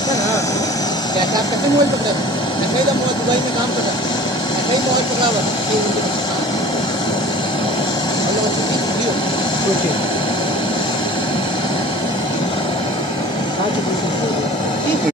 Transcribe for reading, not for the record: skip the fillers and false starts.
होता ना, जैसे आप कैसे मोबाइल पकड़ा, ऐसा ही मोबाइल दुबई में काम कर रहा है, ऐसा ही मोबाइल पकड़ा हुआ है, 6 घंटे का काम। मतलब अच्छी वीडियो। ओके।